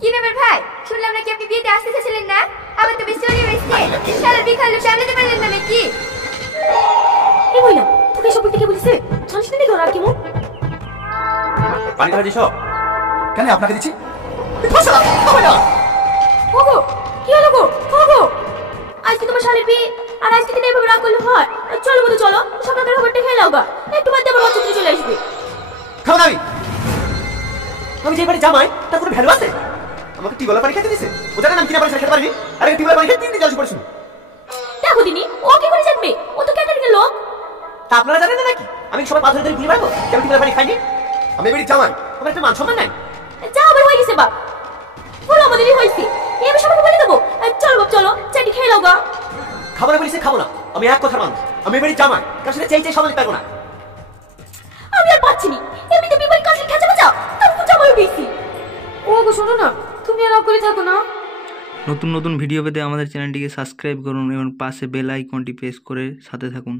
কি ব্যাপার ভাই? শুনলাম নাকি আপনি বিয়েতে আসতে চেয়েছিলেন না? আবার তো বেশ চলে এসেছে। শালার বিখালো সামলাতে পারলেন না নাকি? এই বইলা তোকে সব থেকে বলিছে জানিস না দেখো আর কেমন পানি খাওয়া দিছো কেন আপনাকে দিচ্ছি? ফসলা হবে না। ওগো কি হলো গো? ওগো আজকে তোমার শালের বিয়ে আর আজকে দিনে এভাবে রাগ করলে হয়? চলো বন্ধু চলো, সকালকার খাবারটা খেয়ে নাও গা, একটু বাদ দিয়ে আবার বাচ্চা চলে আসবে। খাওয়া দাবি আমি যে বাড়ি জামাই তার কোনো ভ্যালু আছে? আমাকে টিউবওয়েলের পানি খেতে দিছে, ও জানে না আমি কিনা পানি খেতে পারিনি। আরে টিউবওয়েলের পানি খেতে 3 দিন জল পড়েছিল। দেখো দিনি ও কি করে জানবে? ও তো ক্যাটারিং লোক। তা আপনারা জানেন না নাকি আমি সবাই পাথরে ধরে ঘুরে বেড়াবো? আমি টিউবওয়েলের পানি খাইনি। আমি এই বাড়ি জামাই, আমার একটা মান সম্মান নাই। যা আবার হয়ে গেছে বাপ, বলো আমাদেরই হয়েছে, এবার সবাইকে বলে দেবো। চলো বাপ চলো, চাটি খেয়ে নাও গা। খাবো না বলিছে খাবো না, আমি এক কথা মানুষ। আমি এই বাড়ি জামাই, কার সাথে চাই সমাজ পারবো না। আমি আর পাচ্ছি না, এমনিতে বিবাহিত কাজে খেঁচা বাঁচাও, তারপর জামাই পেয়েছি। ওগো শোনো না, তুমি আর রাগ করে থাকো না। নতুন নতুন ভিডিও পেতে আমাদের চ্যানেলটিকে সাবস্ক্রাইব করুন এবং পাশে বেল আইকনটি প্রেস করে সাথে থাকুন।